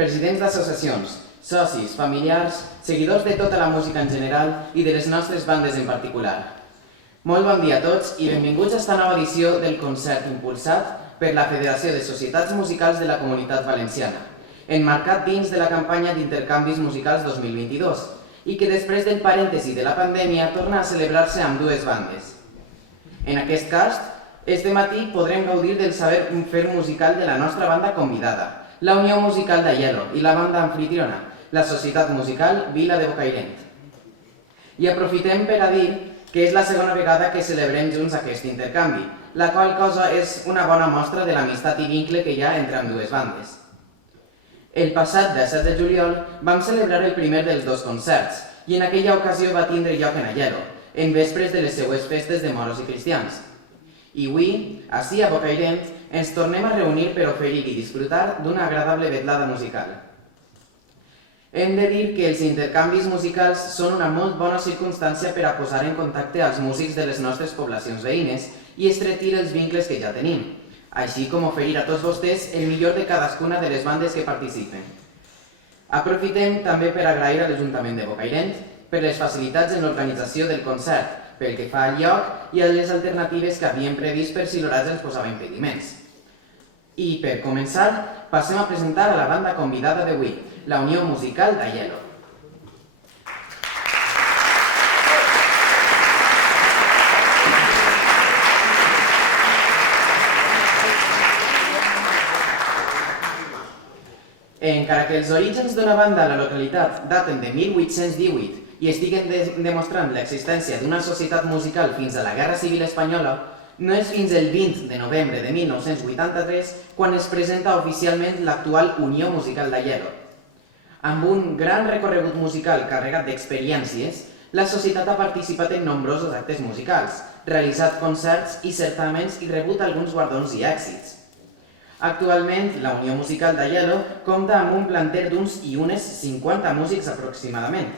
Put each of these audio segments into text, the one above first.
presidents d'associacions, socis, familiars, seguidors de tota la música en general i de les nostres bandes en particular. Molt bon dia a tots i benvinguts a esta nova edició del concert impulsat per la Federació de Societats Musicals de la Comunitat Valenciana, emmarcat dins de la campanya d'intercanvis musicals 2022 i que després del parèntesi de la pandèmia torna a celebrar-se amb dues bandes. En aquest cas, este matí podrem gaudir del saber fer musical de la nostra banda convidada, la Unió Musical d'Aielo, i la banda anfitriona, la Societat Musical Vila de Bocairent. I aprofitem per a dir que és la segona vegada que celebrem junts aquest intercanvi, la qual cosa és una bona mostra de l'amistat i vincle que hi ha entre ambdues bandes. El passat 17 de juliol vam celebrar el primer dels dos concerts i en aquella ocasió va tindre lloc en Aielo, en vespres de les seues festes de moros i cristians. I avui, ací a Bocairent, ens tornem a reunir per oferir i disfrutar d'una agradable vetlada musical. Hem de dir que els intercanvis musicals són una molt bona circumstància per a posar en contacte als músics de les nostres poblacions veïnes i estretir els vincles que ja tenim, així com oferir a tots vostès el millor de cadascuna de les bandes que participen. Aprofitem també per agrair a l'Ajuntament de Bocairent per les facilitats en l'organització del concert, pel que fa al lloc i a les alternatives que havíem previst per si l'oratge ens posava impediments. I per començar, passem a presentar a la banda convidada d'avui, la Unió Musical d'Aielo. Encara que els orígens d'una banda a la localitat daten de 1818 i estiguen demostrant l'existència d'una societat musical fins a la Guerra Civil Espanyola, no és fins el 20 de novembre de 1983 quan es presenta oficialment l'actual Unió Musical d'Aielo. Amb un gran recorregut musical carregat d'experiències, la societat ha participat en nombrosos actes musicals, realitzat concerts i certàmens i rebut alguns guardons i èxits. Actualment, la Unió Musical d'Aielo compta amb un planter d'uns i unes 50 músics aproximadament,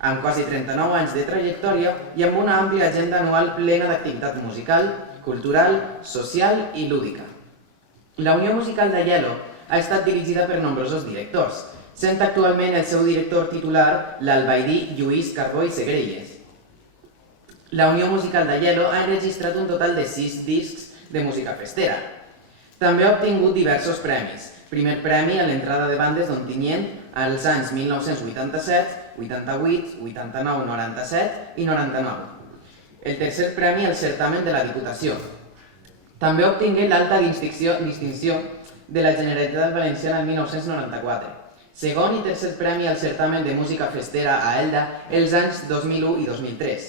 amb quasi 39 anys de trajectòria i amb una àmplia agenda anual plena d'activitat musical, cultural, social i lúdica. La Unió Musical d'Aielo ha estat dirigida per nombrosos directors, sent actualment el seu director titular l'albaidí Lluís Carbó i Segrelles. La Unió Musical d'Aielo ha enregistrat un total de 6 discs de música festera. També ha obtingut diversos premis. Primer premi a l'entrada de bandes d'Ontinyent als anys 1987, 88, 89, 97 i 99. El tercer premi al certamen de la Diputació. També obtingué l'alta distinció de la Generalitat Valenciana el 1994. Segon i tercer premi al certamen de música festera a Elda els anys 2001 i 2003.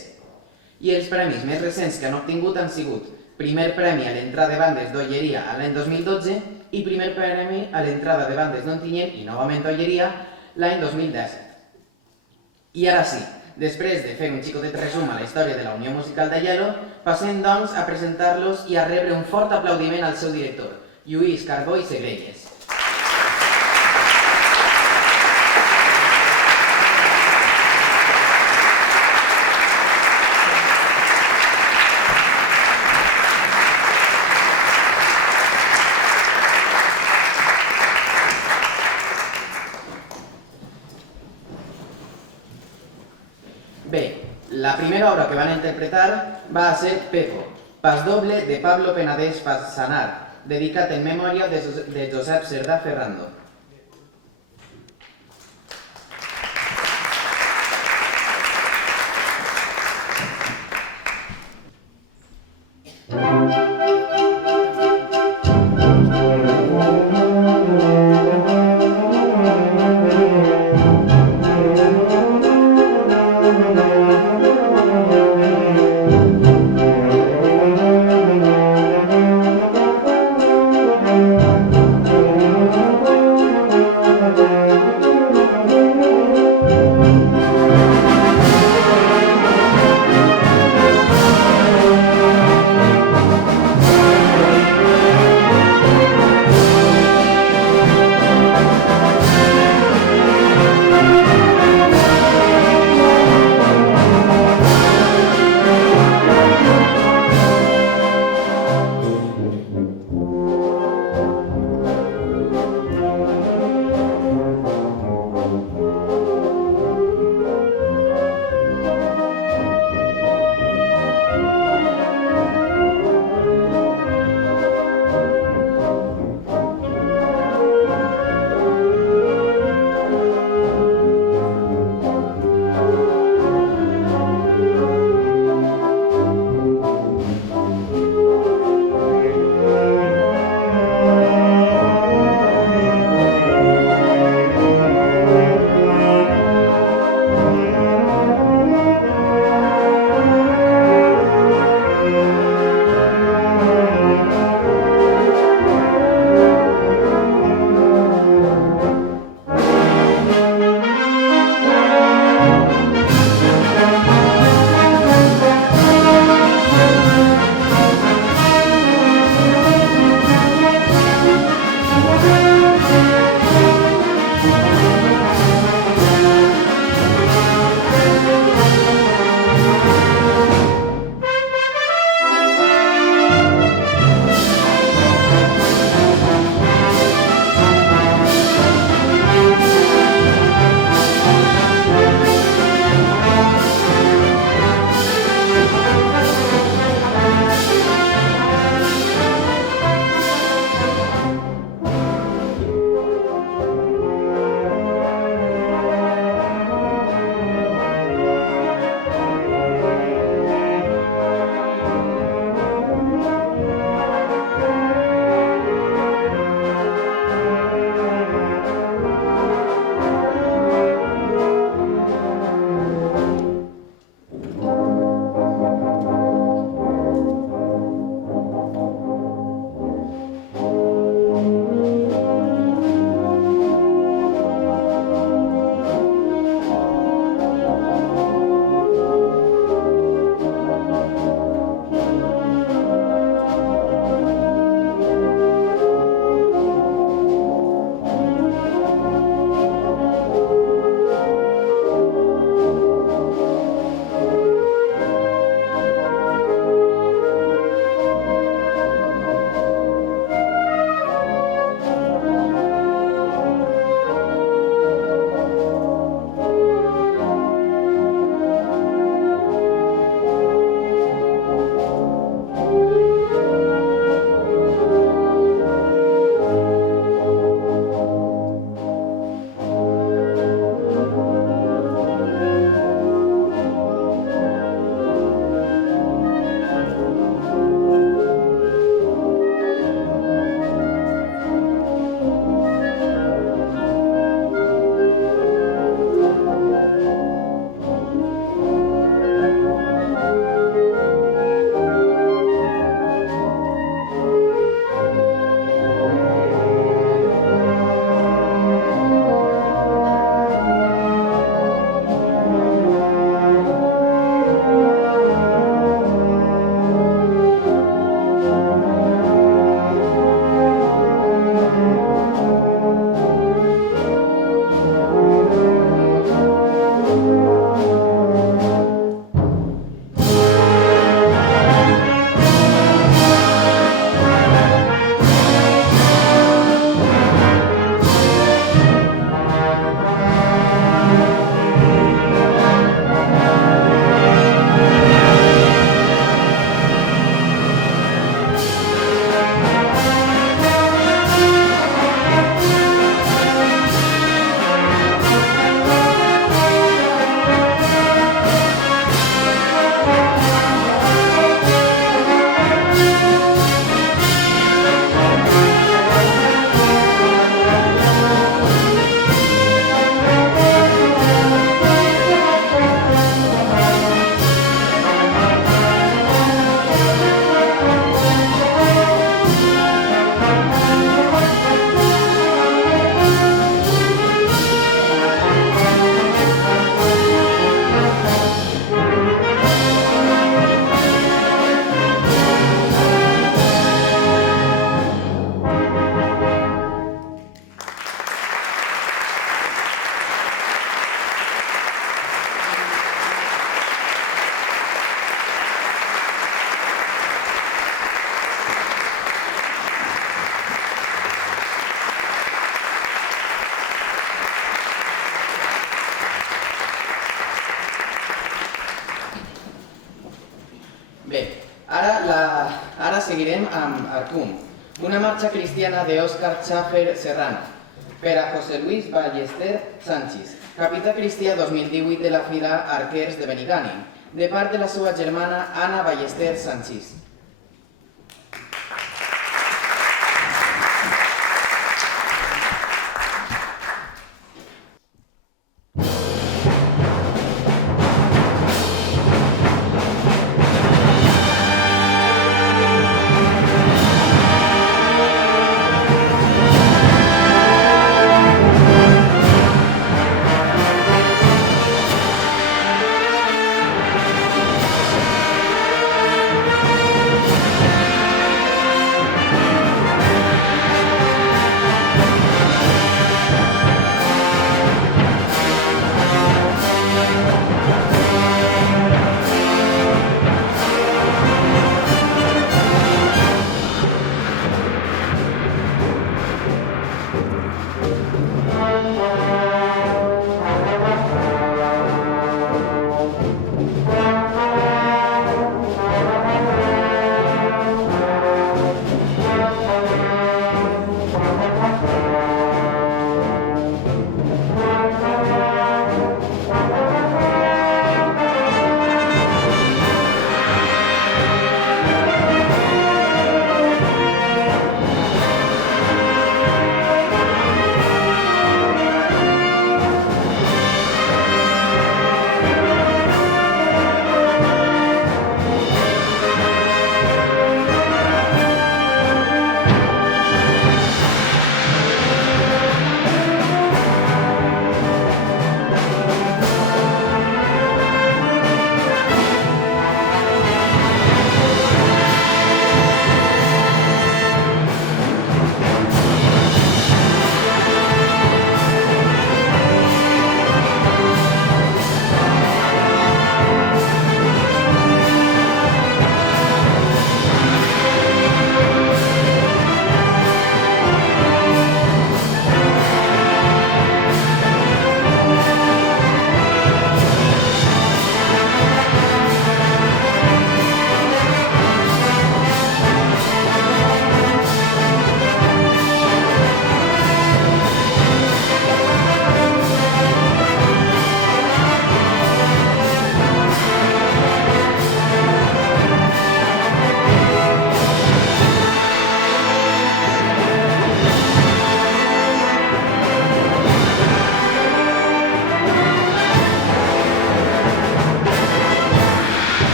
I els premis més recents que han obtingut han sigut primer premi a l'entrada de bandes d'Olleria l'any 2012 i primer premi a l'entrada de bandes d'Ontinyent i novament Olleria l'any 2017. I ara sí, després de fer un xicotet resum a la història de la Unió Musical d'Aielo, passem doncs a presentar-los i a rebre un fort aplaudiment al seu director, Lluís Carbó i Segrelles. Bé, la primera obra que van interpretar va ser Pepo, pas doble de Pablo Penedès Passanar, dedicat en memòria de Josep Cerdà Ferrando. seguirem amb Arcum, una marxa cristiana d'Òscar Schaffer Serrano, per a José Luis Ballester Sánchez, capità cristià 2018 de la Fira Arquers de Benigànim, de part de la seva germana Anna Ballester Sánchez.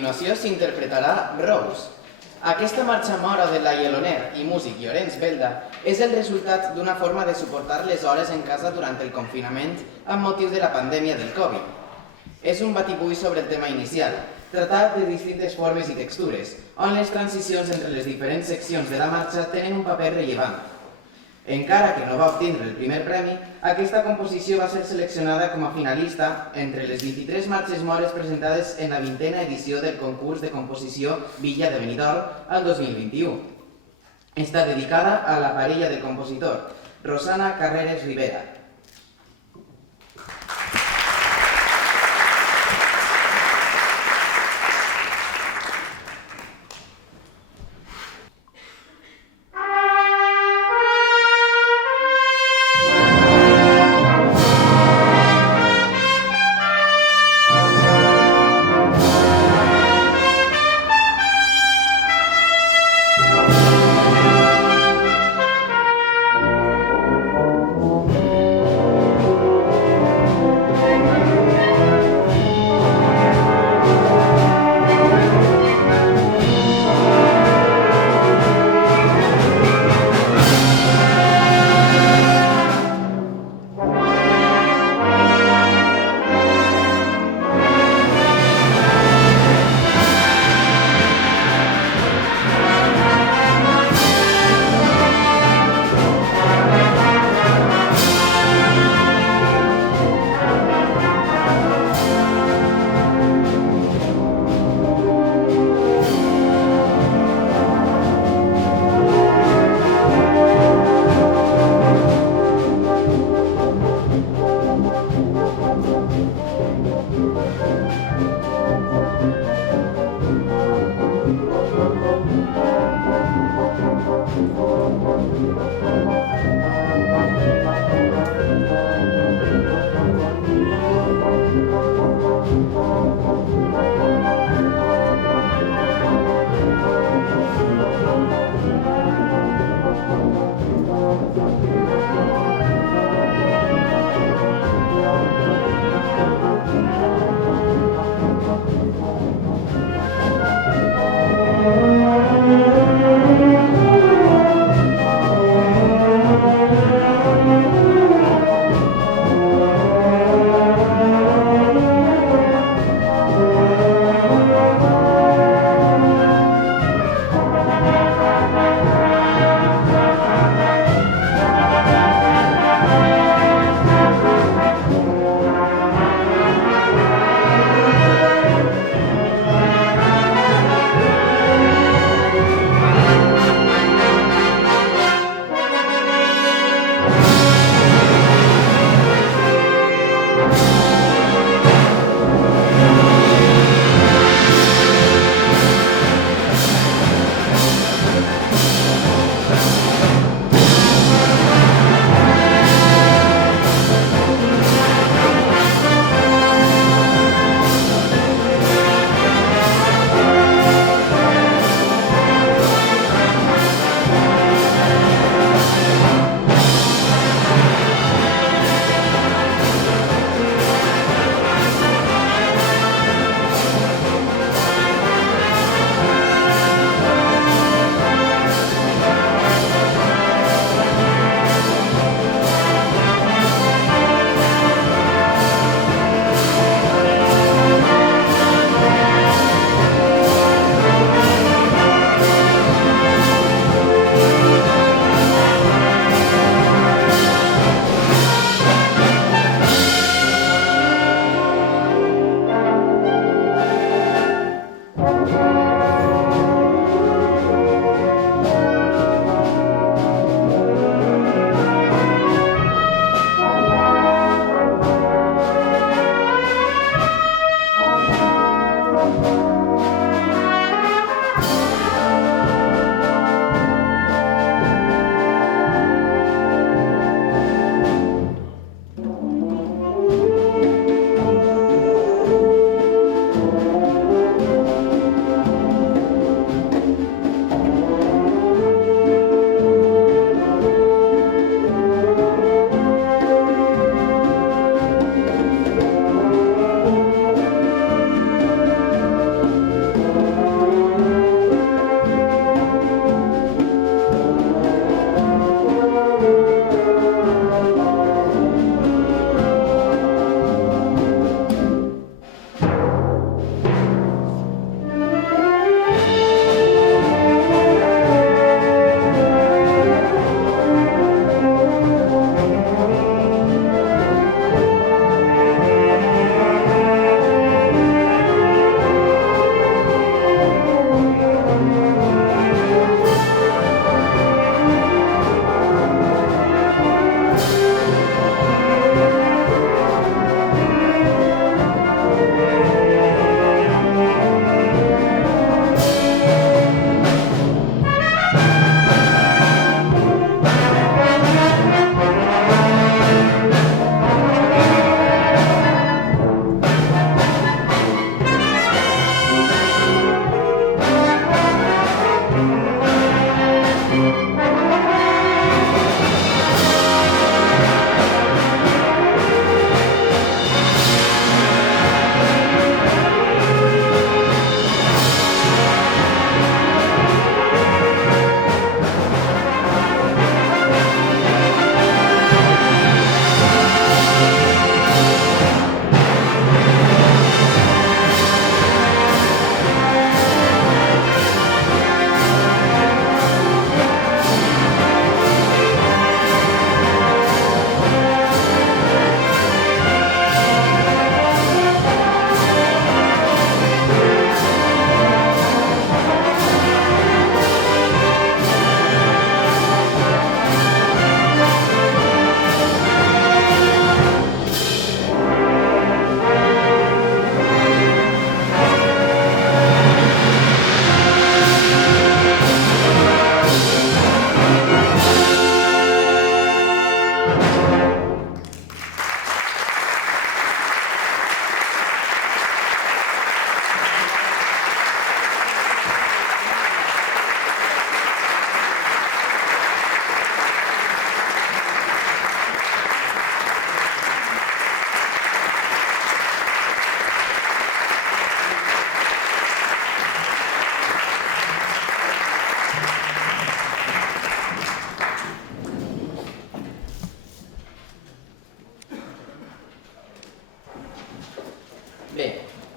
continuació s'interpretarà Rose. Aquesta marxa mora de la Yeloner i músic Llorenç Belda és el resultat d'una forma de suportar les hores en casa durant el confinament amb motiu de la pandèmia del Covid. És un batibull sobre el tema inicial, tratat de distintes formes i textures, on les transicions entre les diferents seccions de la marxa tenen un paper rellevant. Encara que no va obtindre el primer premi, aquesta composició va ser seleccionada com a finalista entre les 23 marxes mores presentades en la 20a edició del concurs de composició Villa de Benidorm al 2021. Està dedicada a la parella del compositor, Rosana Carreras Rivera.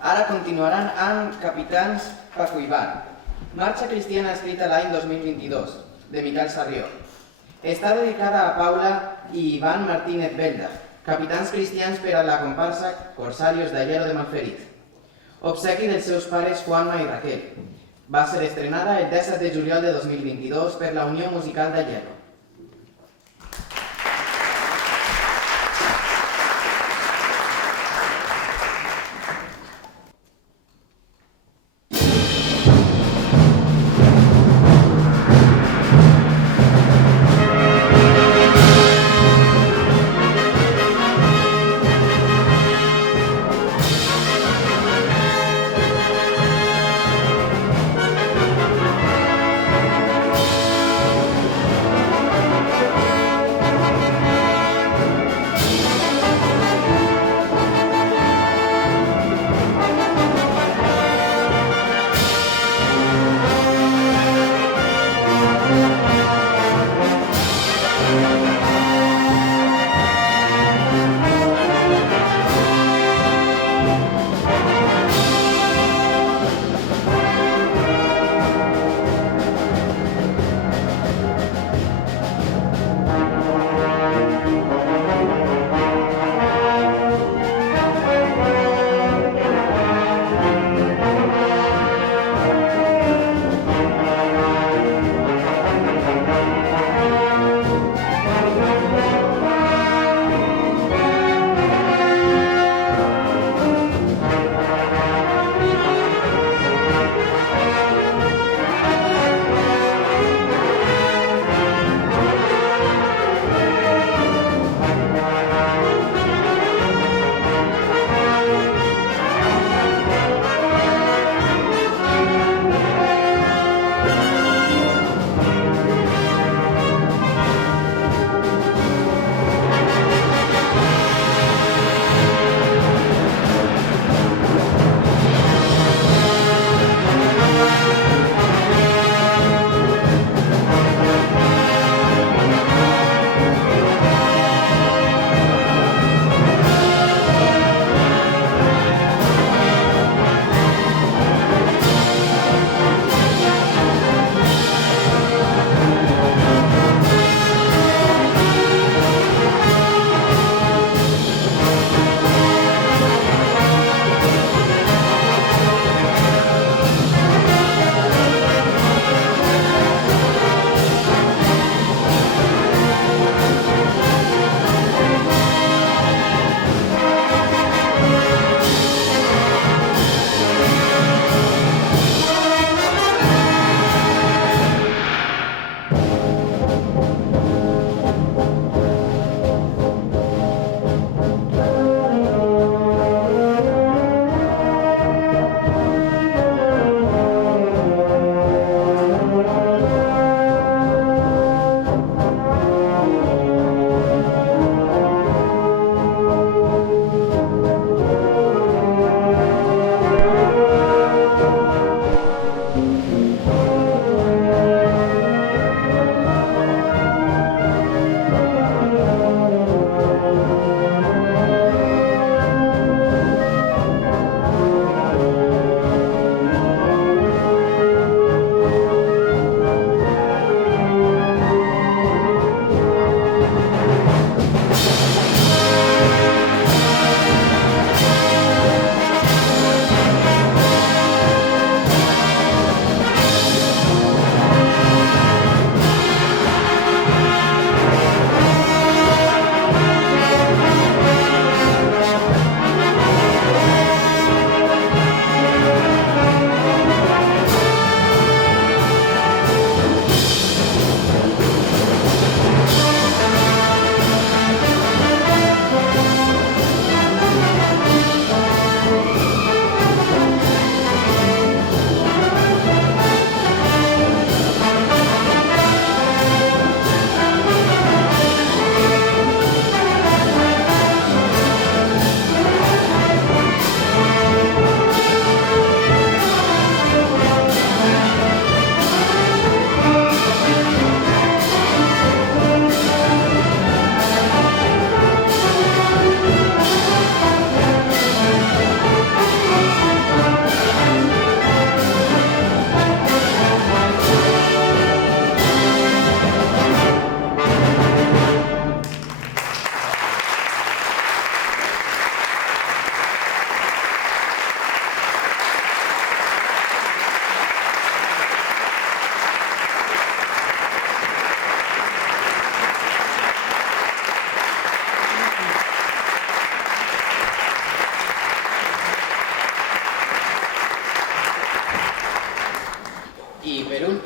Ara continuaran amb Capitans Paco i Bar. Marxa cristiana escrita l'any 2022, de Miquel Sarrió. Està dedicada a Paula i Ivan Martínez Belda, capitans cristians per a la comparsa Corsarios de Hielo de Malferit. Obsequi dels seus pares Juanma i Raquel. Va ser estrenada el 17 de juliol de 2022 per la Unió Musical de Hielo.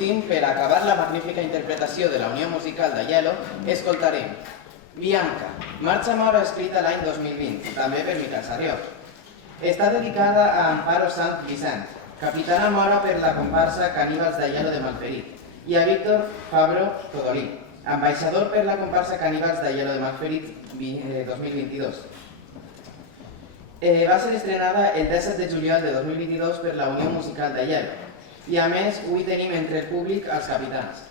últim, per acabar la magnífica interpretació de la Unió Musical de Yellow, escoltarem Bianca, marxa mora escrita l'any 2020, també per Miquel Sarriós. Està dedicada a Amparo Sant Vicent, capitana mora per la comparsa Caníbals de Yellow de Malferit, i a Víctor Fabro Todolí, ambaixador per la comparsa Caníbals de Yellow de Malferit 2022. Va ser estrenada el 17 de juliol de 2022 per la Unió Musical de Yellow, i a més, avui tenim entre el públic els capitans.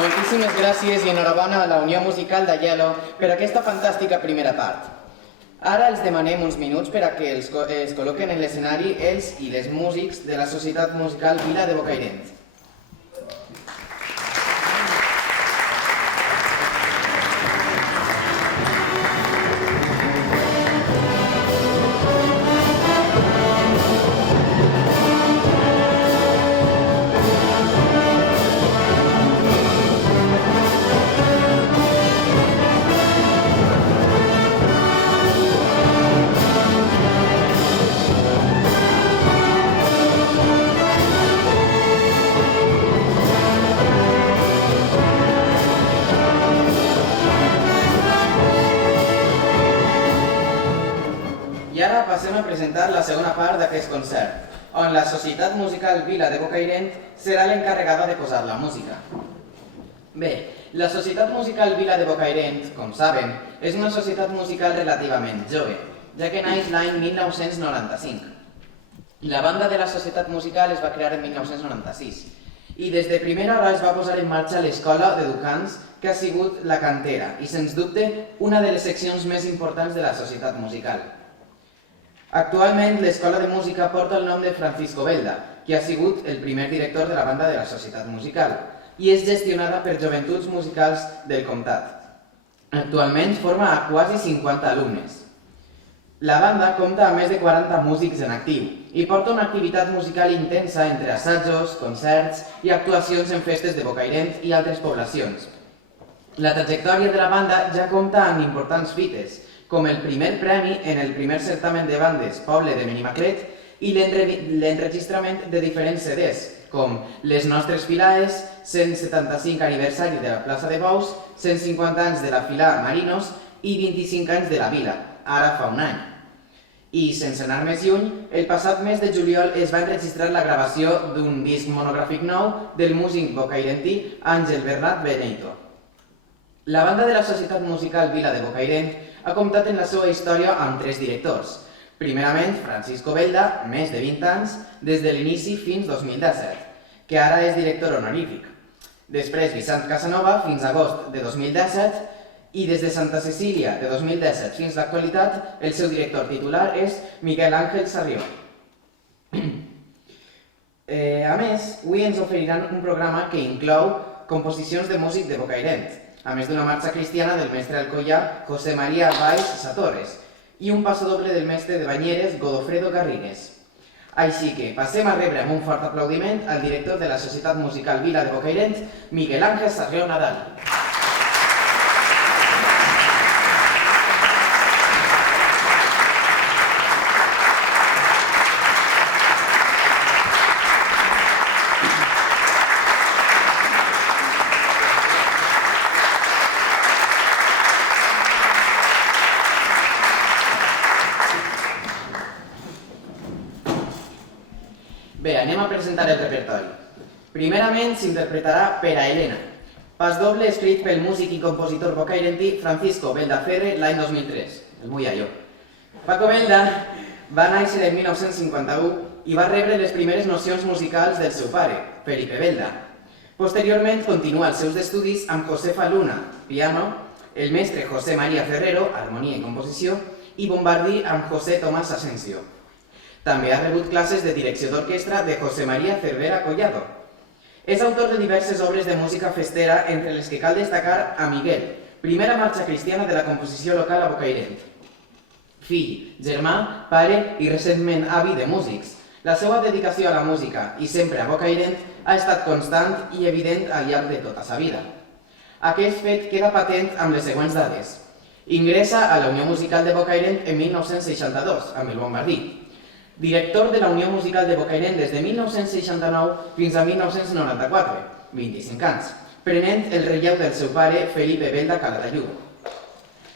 Moltíssimes gràcies i enhorabona a la Unió Musical d'Aielo per aquesta fantàstica primera part. Ara els demanem uns minuts per a que es col·loquen en l'escenari ells i les músics de la Societat Musical Vila de Bocairent. I ara passem a presentar la segona part d'aquest concert, on la Societat Musical Vila de Bocairent serà l'encarregada de posar la música. Bé, la Societat Musical Vila de Bocairent, com saben, és una societat musical relativament jove, ja que naix l'any 1995. La banda de la societat musical es va crear en 1996 i des de primera hora es va posar en marxa l'escola d'educants que ha sigut la cantera i, sens dubte, una de les seccions més importants de la societat musical. Actualment, l'Escola de Música porta el nom de Francisco Belda, que ha sigut el primer director de la banda de la societat musical, i és gestionada per Joventuts Musicals del Comtat. Actualment forma a quasi 50 alumnes. La banda compta amb més de 40 músics en actiu i porta una activitat musical intensa entre assajos, concerts i actuacions en festes de Bocairent i altres poblacions. La trajectòria de la banda ja compta amb importants fites, com el primer premi en el primer certamen de bandes Poble de Benimaclet i l'enregistrament de diferents CDs, com Les nostres filaes, 175 aniversari de la plaça de Bous, 150 anys de la fila Marinos i 25 anys de la Vila, ara fa un any. I, sense anar més lluny, el passat mes de juliol es va enregistrar la gravació d'un disc monogràfic nou del músic bocairentí Àngel Bernat Beneito. La banda de la Societat Musical Vila de Bocairent ha comptat en la seva història amb 3 directors. Primerament, Francisco Belda, més de 20 anys, des de l'inici fins 2017, que ara és director honorífic. Després, Vicent Casanova, fins a agost de 2017, i des de Santa Cecília, de 2017 fins a l'actualitat, el seu director titular és Miguel Ángel Sarrió. A més, avui ens oferiran un programa que inclou composicions de músic de Bocairent, a més d'una marxa cristiana del mestre alcoià José María Valls Satorres i un passadoble del mestre de Banyeres Godofredo Garrigues. Així que passem a rebre amb un fort aplaudiment al director de la Societat Musical Vila de Bocairent, Miguel Ángel Sarrió Nadal. Bé, anem a presentar el repertori. Primerament s'interpretarà Per a Elena, pas doble escrit pel músic i compositor bocairentí Francisco Belda Ferre l'any 2003, el Muyallo. Paco Belda va néixer en 1951 i va rebre les primeres nocions musicals del seu pare, Felipe Belda. Posteriorment continua els seus estudis amb Josefa Luna, piano, el mestre José María Ferrero, harmonia i composició, i bombardí amb José Tomás Asensio. També ha rebut classes de direcció d'orquestra de José María Cervera Collado. És autor de diverses obres de música festera, entre les que cal destacar a Miguel, primera marxa cristiana de la composició local a Bocairent. Fill, germà, pare i recentment avi de músics. La seva dedicació a la música, i sempre a Bocairent, ha estat constant i evident al llarg de tota sa vida. Aquest fet queda patent amb les següents dades. Ingressa a la Unió Musical de Bocairent en 1962, amb el bombardí. Director de la Unió Musical de Bocairent des de 1969 fins a 1994, 25 anys, prenent el relleu del seu pare Felipe Belda Calatayud.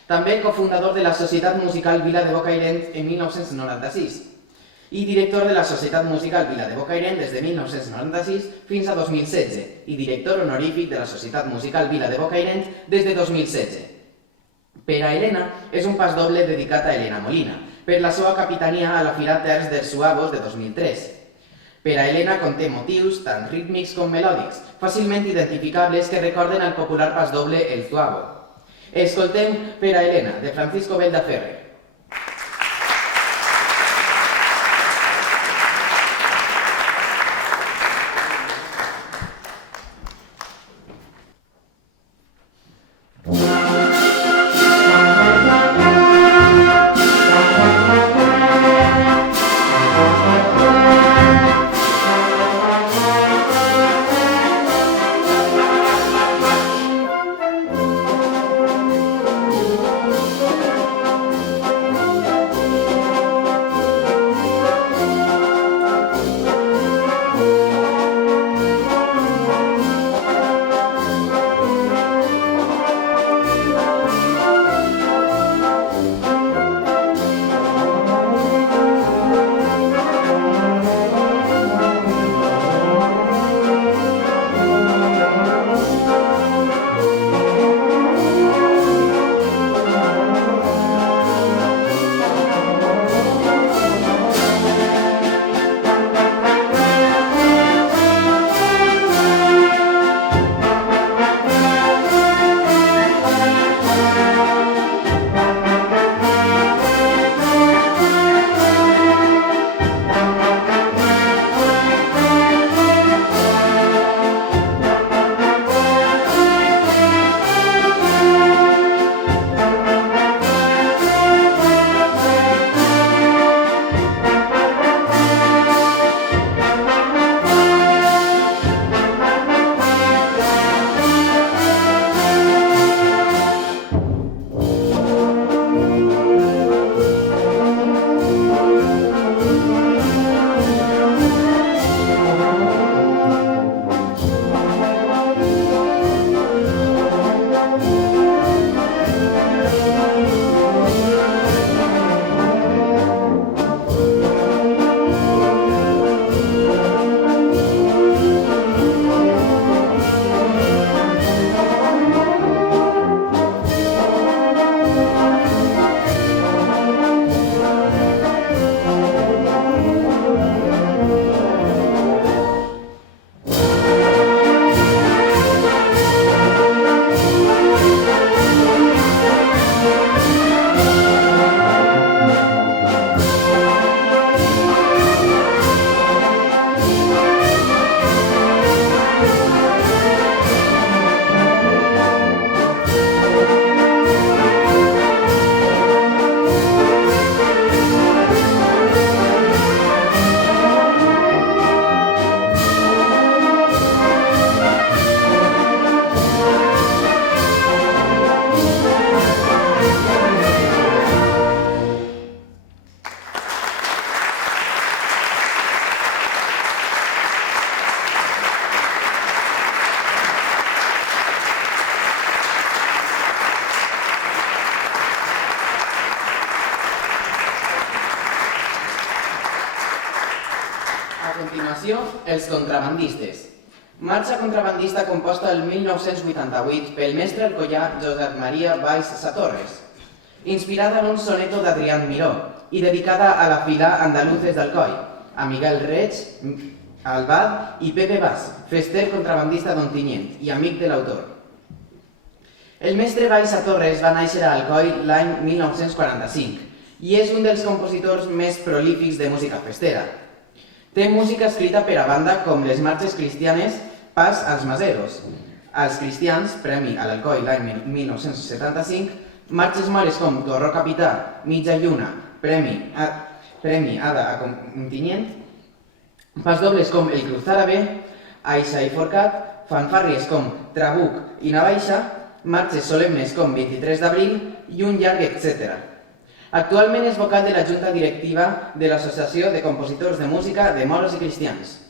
També cofundador de la Societat Musical Vila de Bocairent en 1996 i director de la Societat Musical Vila de Bocairent des de 1996 fins a 2016 i director honorífic de la Societat Musical Vila de Bocairent des de 2016. Per a Elena és un pas doble dedicat a Elena Molina, per la seva capitania a la Fira Terç dels Suavos de 2003. Per a Helena conté motius, tant rítmics com melòdics, fàcilment identificables que recorden al popular pasdoble El Zuavo. Escoltem Per a Helena, de Francisco Beldaferre. continuació, els contrabandistes. Marxa contrabandista composta el 1988 pel mestre alcoià Josep Maria Valls Satorres, inspirada en un soneto d'Adrián Miró i dedicada a la fila andaluces d'Alcoi, a Miguel Reig, Albad i Pepe Bas, fester contrabandista d'Ontinyent i amic de l'autor. El mestre Valls Satorres va néixer a Alcoi l'any 1945 i és un dels compositors més prolífics de música festera. Té música escrita per a banda com les marxes cristianes Pas als Maseros, als cristians, premi a l'Alcoi l'any 1975, marxes moles com Torró Capità, Mitja Lluna, premi Ada a Ontinyent, pas dobles com El Cruz Árabe, Aixa i Forcat, fanfàrries com Trabuc i Navaixa, marxes solemnes com 23 d'abril i un llarg etc. Actualment és vocal de la Junta Directiva de l'Associació de Compositors de Música de Moros i Cristians.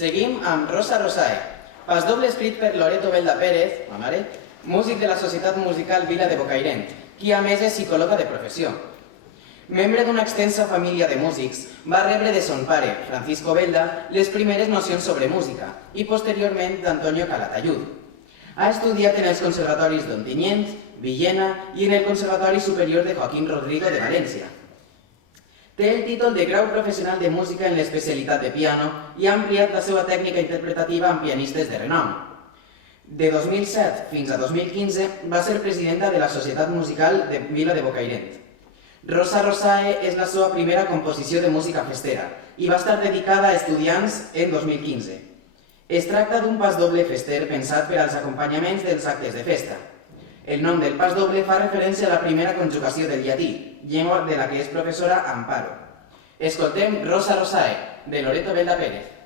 Seguim amb Rosa Rosae, pas doble escrit per Loreto Belda Pérez, ma mare, músic de la Societat Musical Vila de Bocairent, qui a més és psicòloga de professió. Membre d'una extensa família de músics, va rebre de son pare, Francisco Belda, les primeres nocions sobre música i posteriorment d'Antonio Calatayud. Ha estudiat en els conservatoris d'Ontinyent, Villena i en el Conservatori Superior de Joaquín Rodrigo de València. Té el títol de Grau Professional de Música en l'especialitat de piano i ha ampliat la seva tècnica interpretativa amb pianistes de renom. De 2007 fins a 2015 va ser presidenta de la Societat Musical de Vila de Bocairent. Rosa Rosae és la seva primera composició de música festera i va estar dedicada a estudiants en 2015. Es tracta d'un pas doble fester pensat per als acompanyaments dels actes de festa. El nom del pas doble fa referència a la primera conjugació del llatí, llengua de la que és professora Amparo. Escoltem Rosa Rosae, de Loreto Belda Pérez.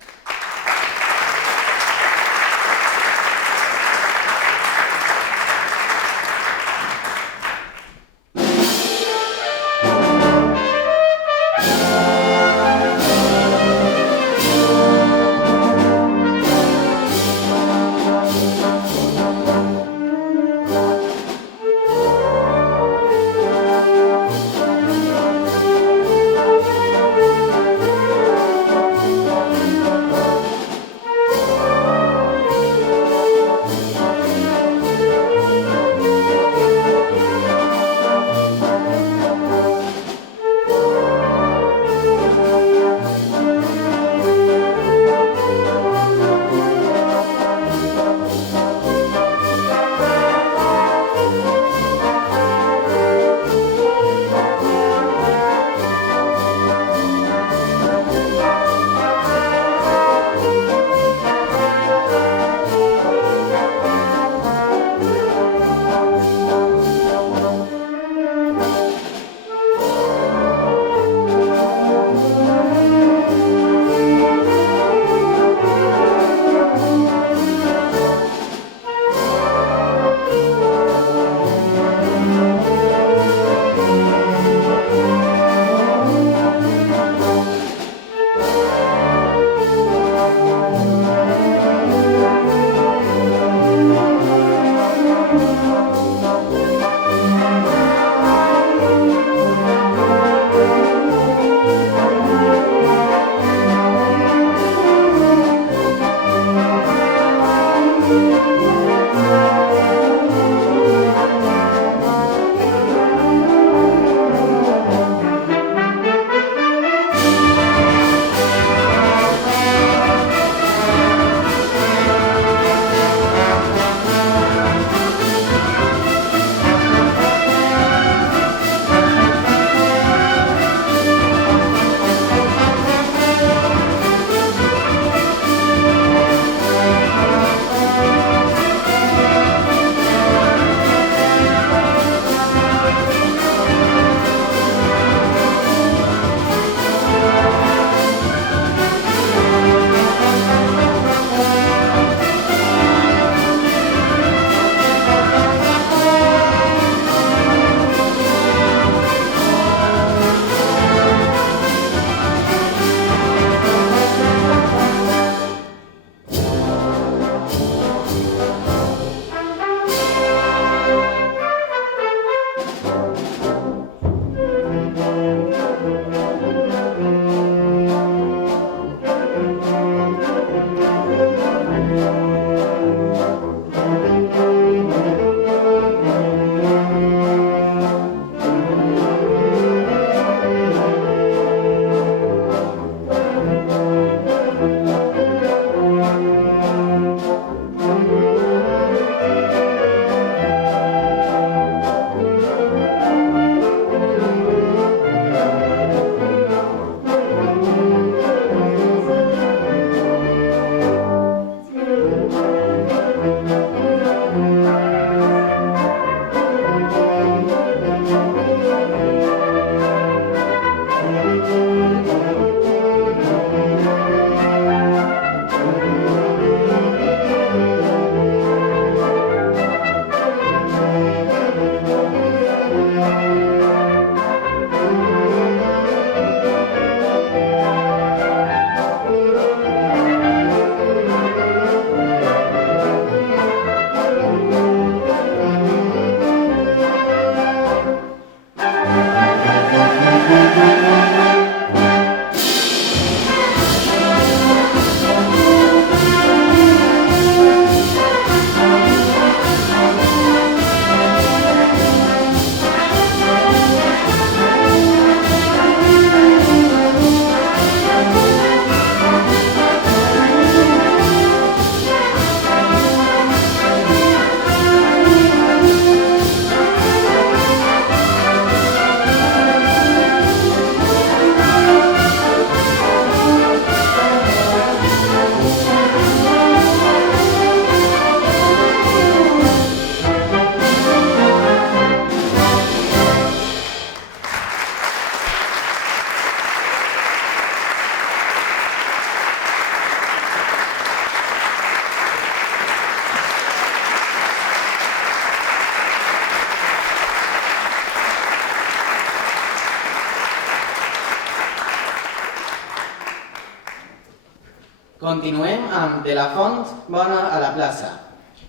Continuem amb De la Font Bona a la plaça.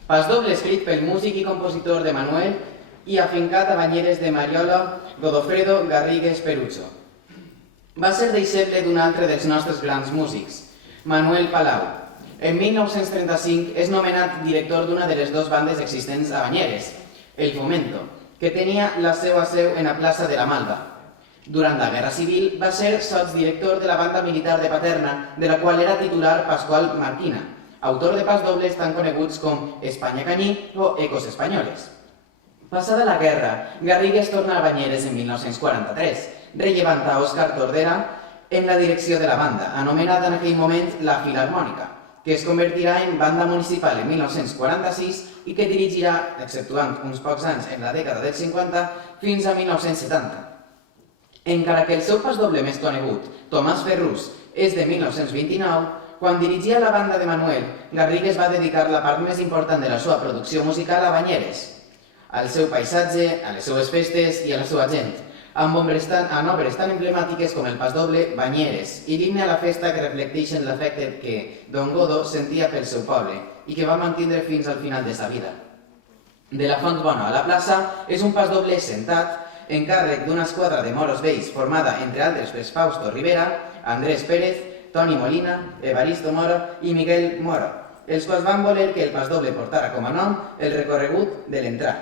Pas doble escrit pel músic i compositor de Manuel i afincat a Banyeres de Mariola, Godofredo Garrigues Perucho. Va ser deixeble d'un altre dels nostres grans músics, Manuel Palau. En 1935 és nomenat director d'una de les dues bandes existents a Banyeres, El Fomento, que tenia la seva seu en la plaça de la Malva. Durant la Guerra Civil va ser sotsdirector de la banda militar de Paterna, de la qual era titular Pasqual Marquina, autor de pasdobles tan coneguts com Espanya Canyí o Ecos Espanyoles. Passada la guerra, Garrigues torna a Banyeres en 1943, rellevant a Òscar Tordera en la direcció de la banda, anomenada en aquell moment la Filarmònica, que es convertirà en banda municipal en 1946 i que dirigirà, exceptuant uns pocs anys en la dècada dels 50, fins a 1970. Encara que el seu pasdoble més conegut, Tomàs Ferrús, és de 1929, quan dirigia la banda de Manuel, Garrigues va dedicar la part més important de la seva producció musical a Banyeres, al seu paisatge, a les seues festes i a la seva gent, amb obres tan emblemàtiques com el pasdoble Banyeres i l'himne a la festa que reflecteixen l'afecte que Don Godo sentia pel seu poble i que va mantindre fins al final de sa vida. De la Font Bona a la plaça és un pasdoble sentat, encàrrec d'una esquadra de moros vells formada, entre altres, per Fausto Rivera, Andrés Pérez, Toni Molina, Evaristo Moro i Miguel Moro, els quals van voler que el pasdoble portara com a nom el recorregut de l'entrar.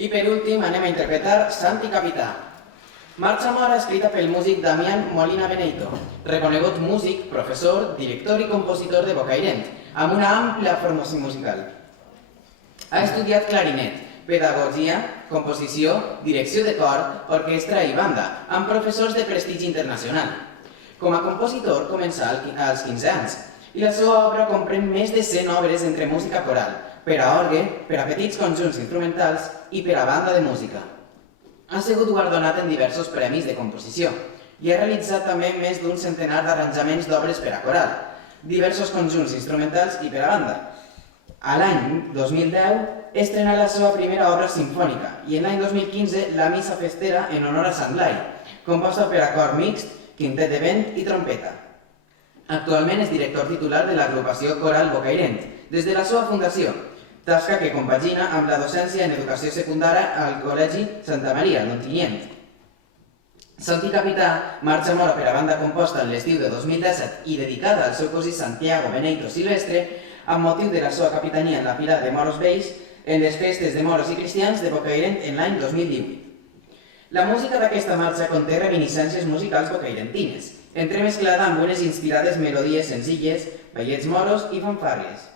I per últim anem a interpretar Santi Capità. Marxa Mora escrita pel músic Damián Molina Beneito, reconegut músic, professor, director i compositor de Bocairent, amb una àmplia formació musical. Ha estudiat clarinet, pedagogia, composició, direcció de cor, orquestra i banda, amb professors de prestigi internacional. Com a compositor començà als 15 anys, i la seva obra comprèn més de 100 obres entre música coral, per a orgue, per a petits conjunts instrumentals i per a banda de música. Ha sigut guardonat en diversos premis de composició i ha realitzat també més d'un centenar d'arranjaments d'obres per a coral, diversos conjunts instrumentals i per a banda. A l'any 2010 estrenà la seva primera obra sinfònica i en l'any 2015 la Missa Festera en honor a Sant Blai, composta per a cor mixt, quintet de vent i trompeta. Actualment és director titular de l'agrupació coral Bocairent, des de la seva fundació, tasca que compagina amb la docència en educació secundària al Col·legi Santa Maria, d'Ontinyent. Santi Capità marxa Mora per a banda composta en l'estiu de 2017 i dedicada al seu cosí Santiago Beneito Silvestre amb motiu de la seva capitania en la Pilar de Moros Vells en les festes de moros i cristians de Bocairent en l'any 2018. La música d'aquesta marxa conté reminiscències musicals bocairentines, entremesclada amb unes inspirades melodies senzilles, ballets moros i fanfàrries.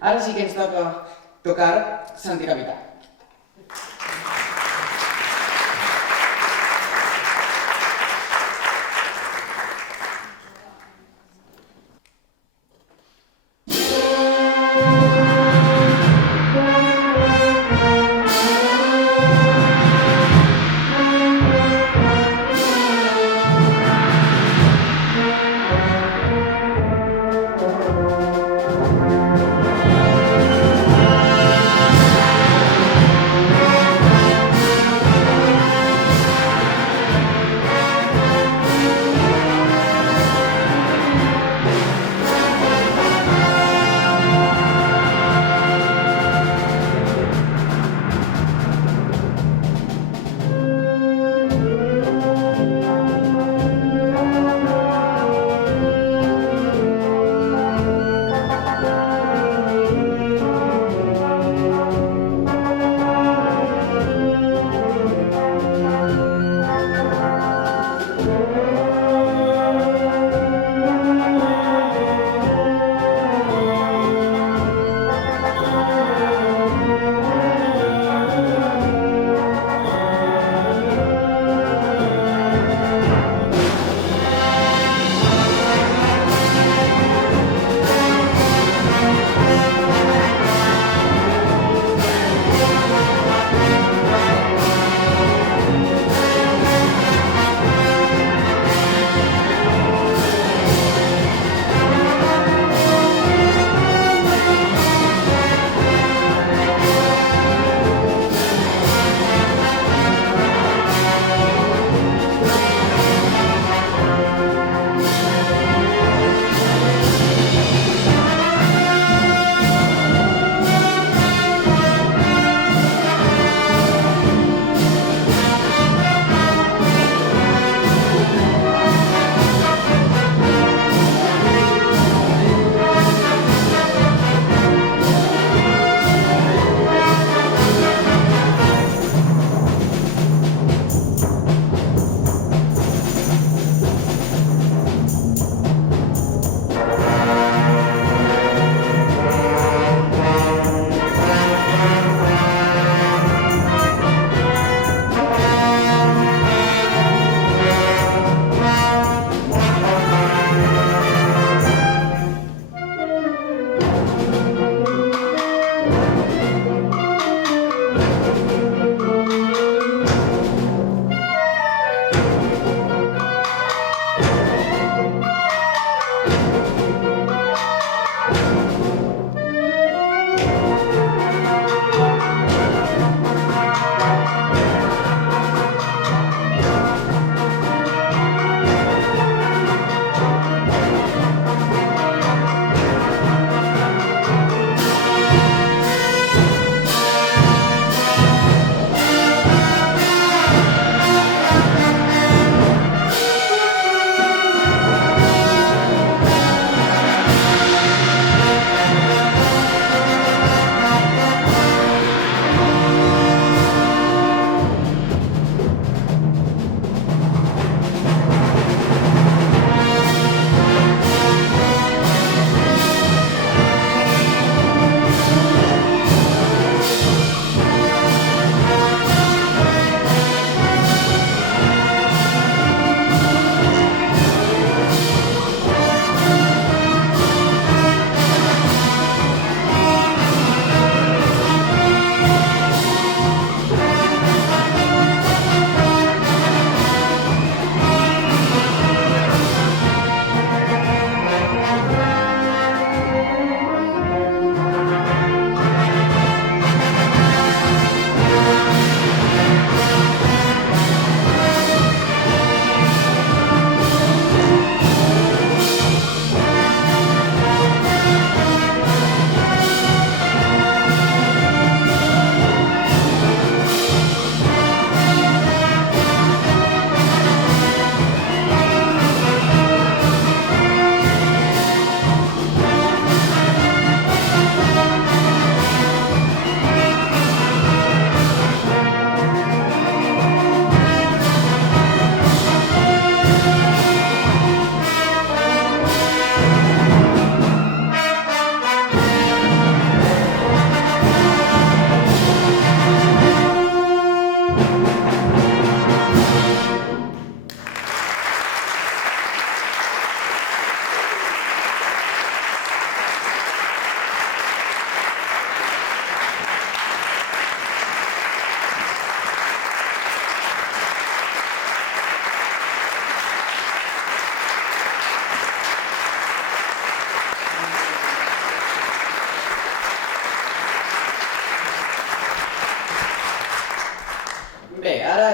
Ara sí que ens toca tocar Santi Capità.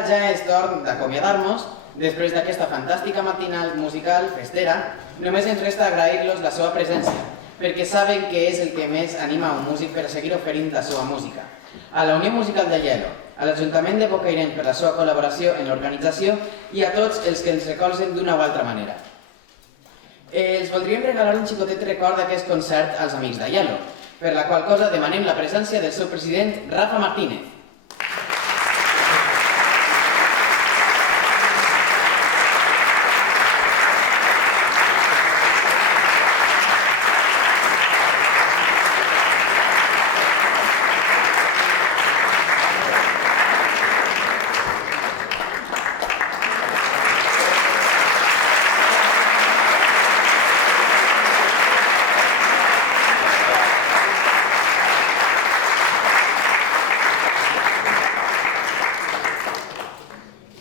ja és torn d'acomiadar-nos. Després d'aquesta fantàstica matinal musical festera, només ens resta agrair-los la seva presència, perquè saben que és el que més anima un músic per a seguir oferint la seva música. A la Unió Musical de Lledo, a l'Ajuntament de Bocairent per la seva col·laboració en l'organització i a tots els que ens recolzen d'una o altra manera. Els voldríem regalar un xicotet record d'aquest concert als amics de Lledo, per la qual cosa demanem la presència del seu president, Rafa Martínez.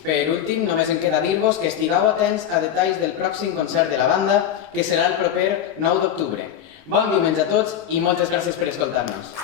Per últim, només em queda dir-vos que estigueu atents a detalls del pròxim concert de la banda, que serà el proper 9 d'octubre. Bon diumenge a tots i moltes gràcies per escoltar-nos.